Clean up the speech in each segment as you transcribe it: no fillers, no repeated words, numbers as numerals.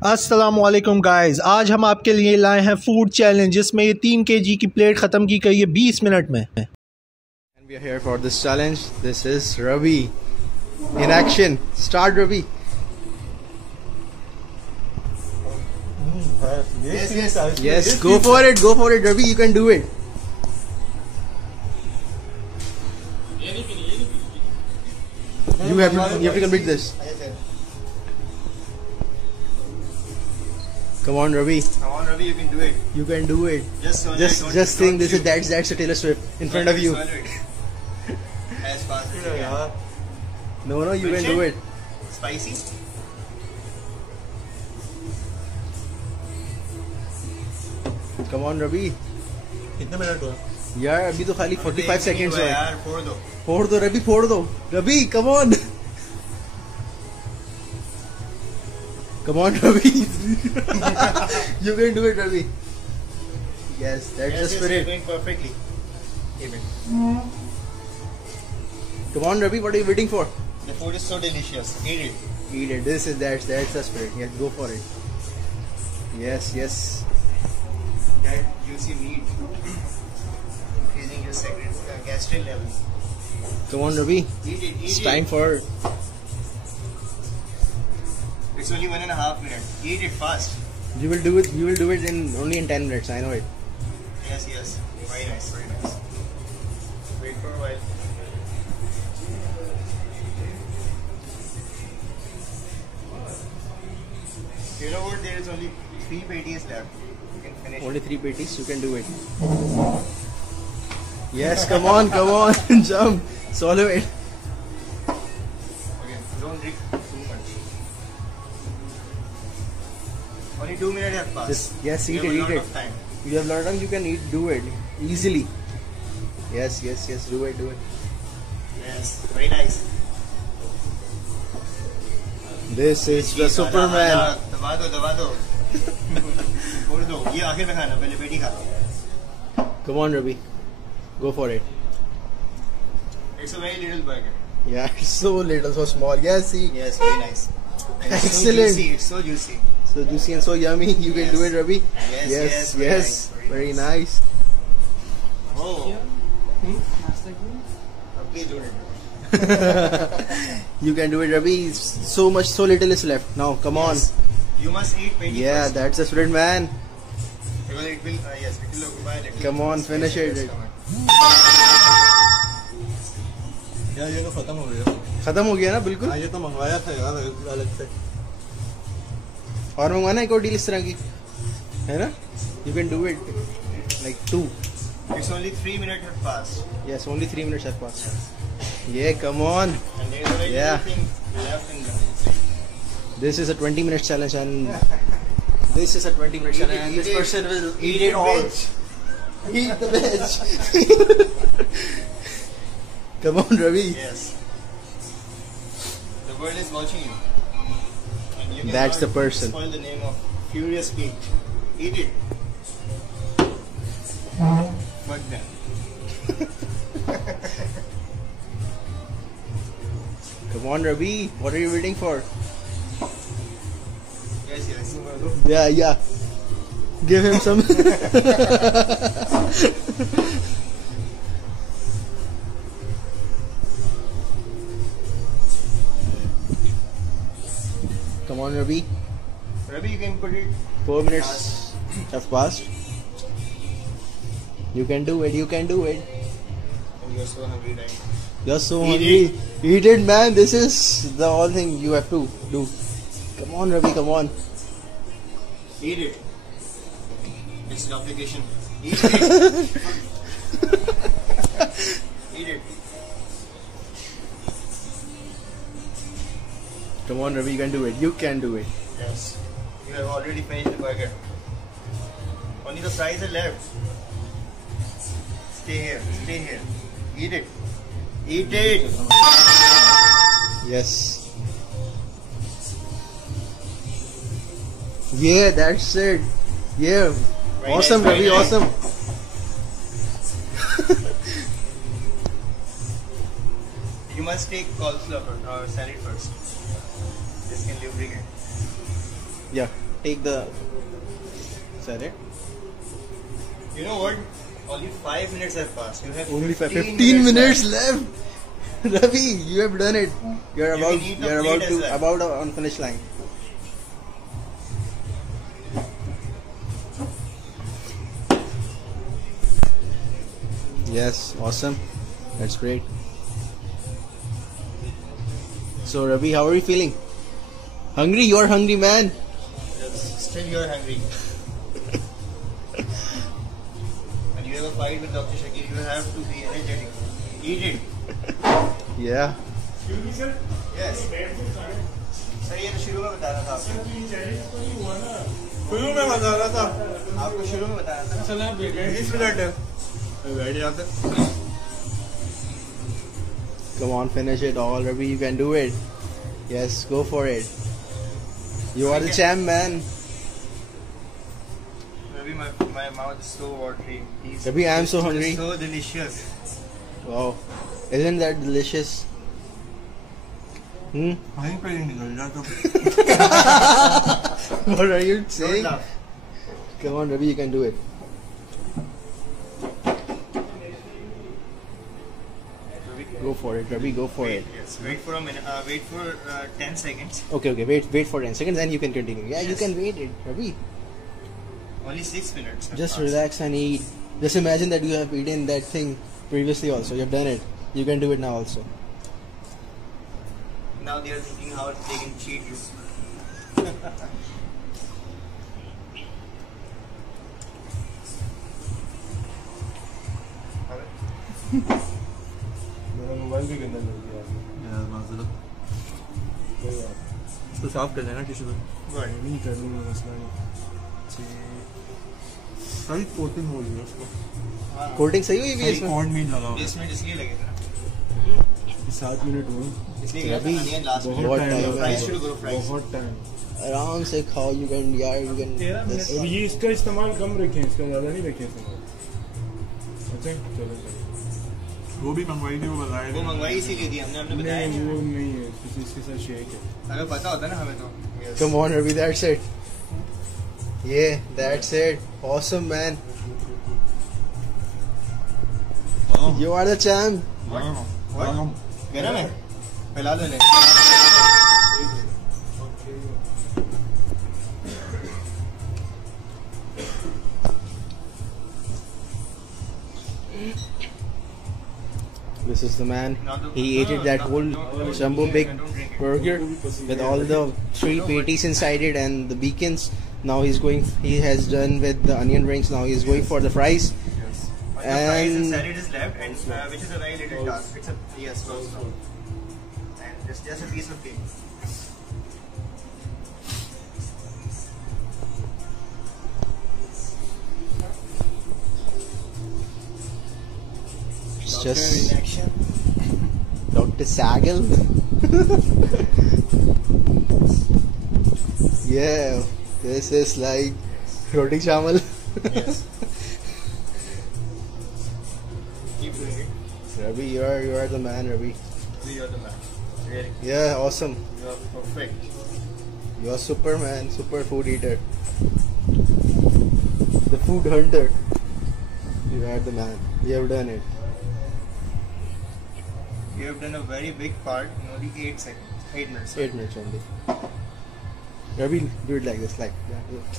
अस्सलामुअलैकुम गाइस, आज हम आपके लिए लाए हैं फूड चैलेंज जिसमें ये 3 kg की प्लेट ख़त्म की गई है 20 मिनट में। And we are here for this challenge. This is Ravi in action. Start, Ravi. Yes, go for it, Ravi. You can do it. You have to complete this. Come on, Ravi. Come on, Ravi, you can do it. You can do it. Just think this is that's a Taylor Swift in front of you. As fast as you can. No, you can do it. Spicy? Come on, Ravi. कितने minute हुआ यार अभी तो खाली 45 seconds हुए यार, फोड़ दो रवि, फोड़ दो Ravi. Come on. Come on, Ravi. You can do it, Ravi. Yes, that's the spirit. You're doing perfectly. Even. Come on, Ravi. What are you waiting for? The food is so delicious. Eat it. Eat it. That's the spirit. Yes, go for it. Yes. That juicy meat. Increasing your gastric levels. Come on, Ravi. Eat it. It's time for. It's only 1.5 minutes. Eat it fast. You will do it. You will do it only in 10 minutes. I know it. Yes. Very nice. Wait for a while. You know what? There is only 3 patties left. You can finish. Only 3 patties. You can do it. Yes. Come on. Jump. Swallow it. Okay. Don't drink too much. Only 2 minutes have passed. Yes. You Eat have a it. lot Eat it. of time. You have a lot of time. You can do it easily. Yes. Do it. Yes. Very nice. This is the Superman. दबा दो. छोड़ दो. ये आखिर में खाना. पहले पेटी खा लो. Come on, Ravi. Go for it. It's a very little burger. Yeah, it's so little, so small. Yes, see. Yes, very nice. And it's Excellent. It's so juicy. So juicy and so yummy. You can do it, Ravi. Yes. Very nice. Oh. Please do it. You can do it, Ravi. So little is left. Now, come on. You must eat patty Yeah, first. that's the spirit, man. Because it will, it will occupy a little. Come on, space finish in it. your stomach. यार ये तो खत्म हो गया। खत्म हो गया ना बिल्कुल। हाँ, ये तो मंगवाया था यार अलग से। और मंगवाना एक और डील इस तरह की है ना? You can do it like 2. It's only 3 minutes have passed. Yes, only 3 minutes have passed. Yeah, come on. And there is a very Yeah. little thing left in the. This is a 20-minute challenge and this is a 20-minute challenge and this person will eat it all. Eat the veg. Come on, Ravi. Yes. The world is watching you. And you That's the cannot person. Spoil the name of Furious Pete. Eat it. Fuck that. Come on, Ravi. What are you waiting for? Yes. Yeah. Give him some. Come on, Ravi. Ravi, you can put it. 4 minutes have passed. You can do it. And you're so hungry, right? You're so Eat hungry. Eat it, man. This is the whole thing you have to do. Come on, Ravi. Come on. Eat it. It's an application. Eat it. Eat it. Come on, Ravi. You can do it. You can do it. Yes. You have already finished the burger. Only the fries are left. Stay here. Eat it. Yes. Yeah, that's it. Yeah. Very Awesome, nice, Ravi. very nice. Awesome. You must take coleslaw or salad first. This can lubricate. Yeah, take the salad. You know what? Only 5 minutes have passed. You have Only 15 15 minutes left. Ravi, you have done it. You're You about can eat the you're plate about as to well. about on finish line. Yes, awesome. That's great. So Ravi, how are you feeling? Hungry? You're hungry, man. Yes, still you're hungry. And you have a fight with Dr. Shakir. You have to be energetic. Eat it. Yeah. Yes. Sir ये तो शुरू में बता रहा था आपको शुरू में बता रहा था आपको शुरू में बताया था चला 20 मिनट है बैठ जाते Come on, finish it all, Ravi. You can do it. Yes, go for it. You are the champ, man. Maybe my mouth is so watery. Ravi, I am so It's hungry. so delicious. Wow, isn't that delicious? Hmm. वहीं पे ही निकल जा तो What are you Don't saying? laugh. Come on, Ravi, you can do it. Go for it, Ravi. Go for it. Yes. Wait for a minute. Wait for 10 seconds. Okay, wait for 10 seconds, then you can continue. Yeah, you Yes. can wait it, Ravi. Only 6 minutes. have Just passed. relax and eat. Just imagine that you have eaten that thing previously also. You have done it. You can do it now also. Now they are thinking how they can cheat you. मेरा mobile भी गंदा कर दिया यार माजरत इसको साफ कर लेना टिश्यू में Good. नहीं कर लूँगा मसला नहीं सही कोटिंग हो रही है उसको हाँ। कोल्ड सही हुई भी सही इसमें? कॉर्न मीट लगा हुआ 20 मिनट इसलिए लगे थे ना 7 मिनट हुए इसलिए गया था अभी अनियन लास्ट में बहुत टाइम time फ्राइज है। शुरू करो फ्राइज बहुत टाइम आराम से खाओ. You can, yeah, you can. Yes. और ये इसका इस्तेमाल कम रखें इसका ज़्यादा नहीं रखें इस्तेमाल अच्छा चलो चलो वो भी मंगवाई थी वो बताया वो मंगवाई इसीलिए थी हमने बताया नहीं वो नहीं नहीं है इसके साथ शेक है अगर पता होता ना हमें तो Yes. Come on, Ravi, that's it. Yeah, that's it. Awesome, man. You are the champ. गरम है पिला दो इन्हें This is the man. He ate it that whole jumbo big burger with all the 3 patties inside it and the beacons. Now he's going. He has done with the onion rings. Now he's going for the fries. The fries and And salad is left, and which is a very little task. It's a yes, toast now. And just a piece of cake. it's Doctor just in action. Dr. Sagal. Yeah, this is like roti chamal. Yes. Keep doing it. Ravi, you are the man, Ravi. You are the man. Really. Yeah, awesome. You are perfect. You are Superman, super food eater. The food hunter. You are the man. You have done it. You have done a very big part in only 8 seconds. 8 minutes. 8 minutes only. Ravi, do it like this, like. Yeah, do it.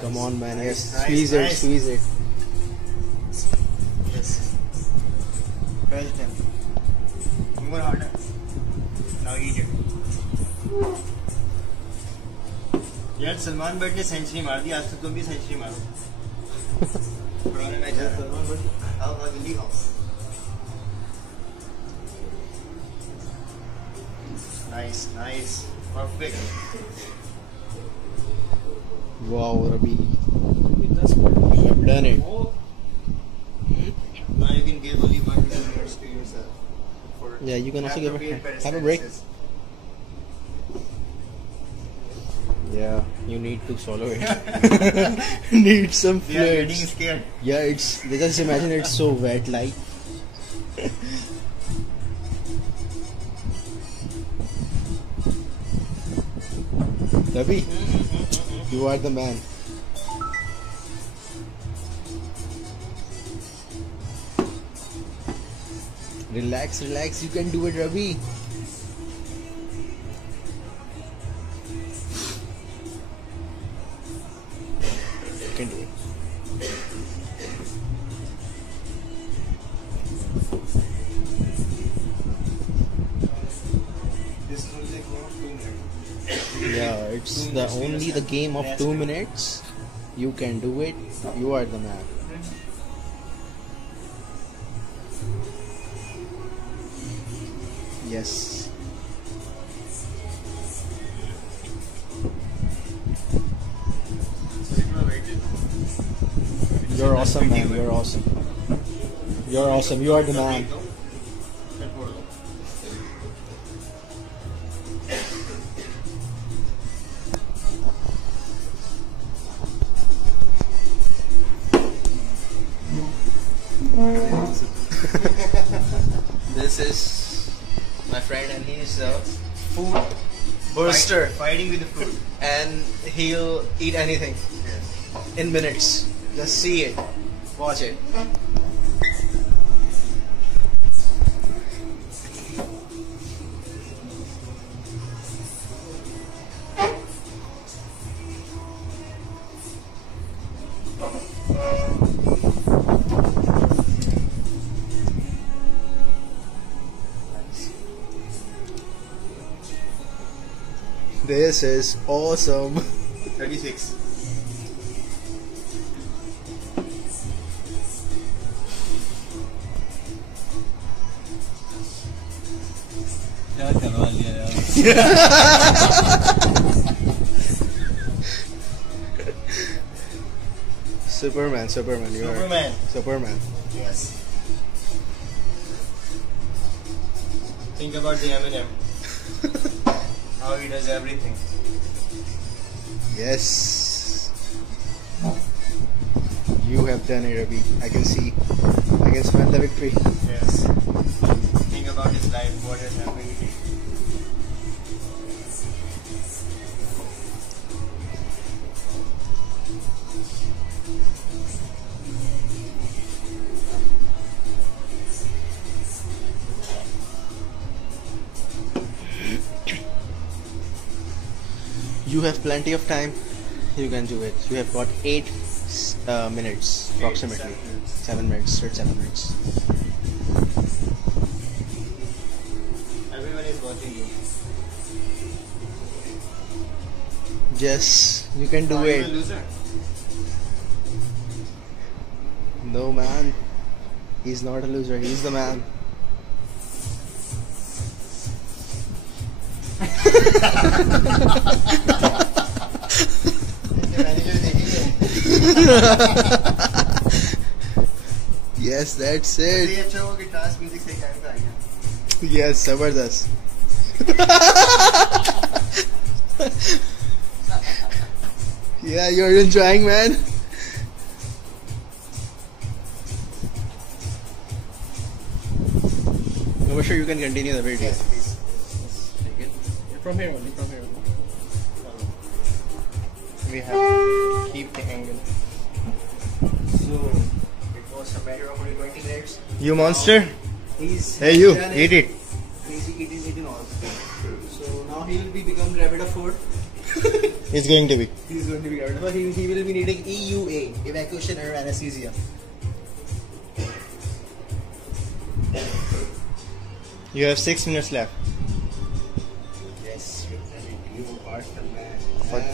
Come on, man. Yes, Nice, squeeze nice. it, squeeze it. Yes. Well done. More harder. Now eat it. यार Salman but ने century मार दी आज तो तुम भी century मारो पुराने match आ रहा है आओ आओ जल्दी खाओ nice nice perfect Wow, Ravi. You have done it. now you can give only 1 to 2 minutes to yourself for Yeah, you can also give appropriate have a break. peristalsis. Yeah, you need to swallow it. Need some They are getting fluids. scared. Yeah, it's just imagine it's so wet like. Ravi, you are the man. Relax, relax. You can do it, Ravi. You can do it. This is only a game of 2 minutes. Yeah, it's the only the game of 2 minutes. You can do it. You are the man. Yes. You're awesome, man. You're awesome. You're awesome. You are the man. This is my friend, and he's a food burster, Fighting with the food. and he'll eat anything Yes. in minutes. Just see it, watch it. This is awesome. 36. क्या करवा लिया यार Superman, Superman, you Superman. are Superman. Yes. Think about the Eminem. How he does everything. Yes. You have done it, Ravi. I can see. I can smell the victory. Yes. Think about his life, what has happened. You have plenty of time. You can do it. You have got 8 minutes approximately. 7 minutes. Straight 7 minutes. Everyone is watching you. Yes, you can do Are you a it. loser? No, man. He's not a loser. He's the man. Yes, that's it. ये अच्छा हुआ कि task music सही time पे आ गया. Yes, Zabardast. Yeah, you're enjoying, man. No, sure you can continue the video. Yes, please. Take it. From here only, from here only. We have to keep the angle. So it was a matter of only 20 minutes. You monster. He's Hey, you. done Eat it. He's eating all. So now he will be become rabbit of food. It's going to be. He's going to be rabbit. But he will be needing EUA, evacuation or anesthesia. You have 6 minutes left. Yes, you are the man. Fuck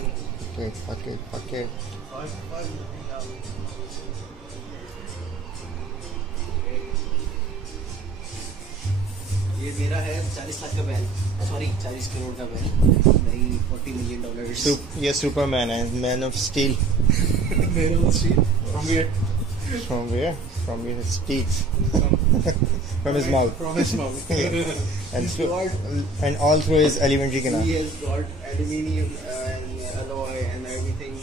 it, fuck it, fuck it. ये मेरा है 40 लाख का बैल, sorry 40 crore का बैल, नहीं $40 million. Yes, Superman and Man of Steel. From here. From where? From his teeth. From his mouth. From his mouth. And all through his alimentary canal. He has got aluminium and alloy and everything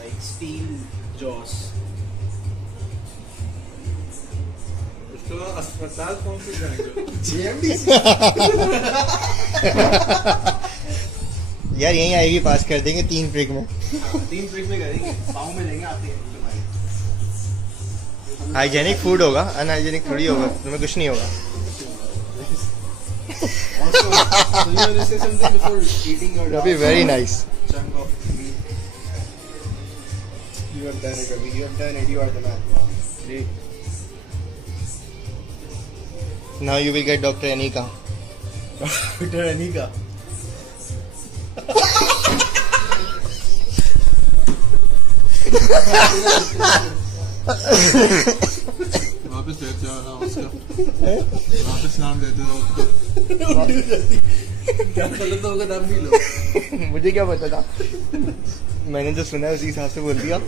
like steel jaws. उसके तो अस्पताल कौन से जाएंगे? JMDC। यार यहीं आएगी, पास कर देंगे 3 ट्रिक में। 3 ट्रिक में करेंगे, पाँव में लेंगे आते हैं। हाइजेनिक फूड होगा, अनहाइजेनिक थोड़ी होगा, तुम्हें कुछ नहीं होगा। Also, so you want to say something before eating your That'd be very nice. chunk of meat? You have done it, Ravi. You have done it. You are the man. Great. Now you will get Dr. Anika. Dr. Anika. वापस देते हो ना उसका, वापस नाम देते हो उसका। क्या गलत होगा नाम नहीं लो। मुझे क्या पता था, मैंने जो सुना है उसी हिसाब से बोल दिया।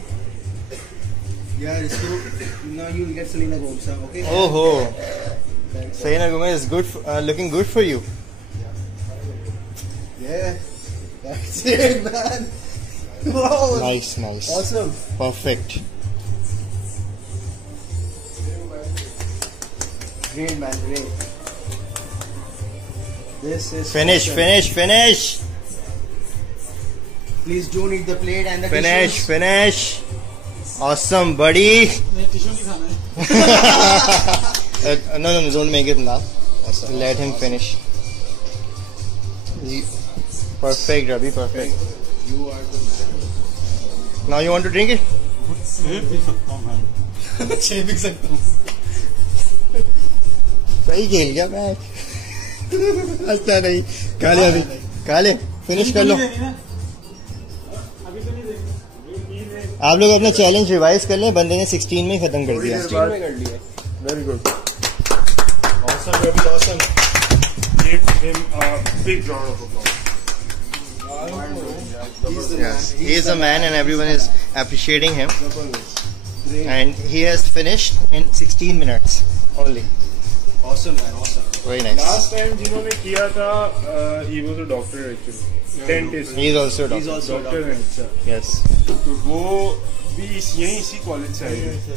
यार इसको now you will get Selena Gomez, okay? ओहो, Selena Gomez is good, looking good for you. Yeah. That's it, man. Wow. Nice, nice. Awesome. Perfect. Great, man. Great. This is Finish, awesome. finish, finish. Please don't eat the plate and the Finish, tissues. finish. Awesome, buddy. नहीं tissue नहीं खाना है। No, don't make it now. Let him finish. Perfect, Ravi, perfect. You are the man. Now you want to drink it? P सकता हूँ मैं। छह भी सकता हूँ। सही खेल गया मैच। हंसता नहीं, खा ले अभी, खा ले, फिनिश कर लो। आप लोग अपना चैलेंज रिवाइज कर लें, बंदे ने 16 में ही खत्म कर दिया। 16 में कर लिया। Very good. Awesome, Ravi, awesome. Give him a big round of applause. He's the Yes, man. he is a man and everyone is appreciating him. Great. And he has finished in 16 minutes only. Awesome, man. Awesome. Very nice. Last time जिन्होंने किया था, he was a doctor actually. Dentist. He is also a He's doctor. also a Doctor doctor. है, अच्छा। Yes. तो वो भी यहीं इसी कॉलेज से आए थे।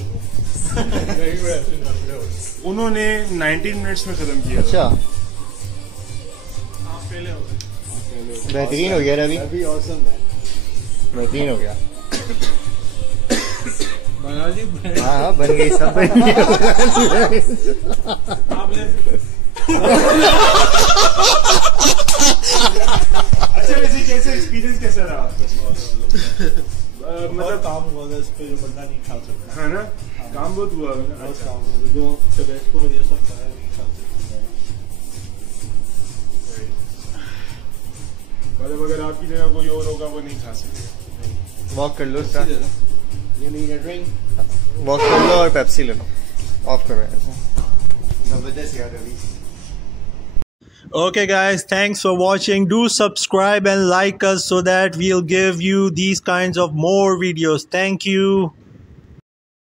उन्होंने 19 मिनट्स में खत्म किया था। अच्छा, बेहतरीन हो गया रवि, Very awesome, man. बेहतरीन हो गया। बना दी हाँ हाँ, बन गई, सब बन गई। अच्छा, वैसे कैसे एक्सपीरियंस कैसा रहा आपका? मतलब काम हुआ था इस पे, जो बंदा नहीं खा सकता। है ना, काम बहुत हुआ है ना। बहुत काम हुआ था, जो टेबेस्को ये सब खाया नहीं खा सकता। मतलब अगर आपकी जगह कोई और होगा वो नहीं खा सकते। वॉक कर लो उसका, You need a drink? Walk कर लो और पेप्सी ले लो। ऑफ करो ऐसे। जबरदस्त यार Ravi. Okay guys, thanks for watching. Do subscribe and like us so that we'll give you these kinds of more videos. Thank you.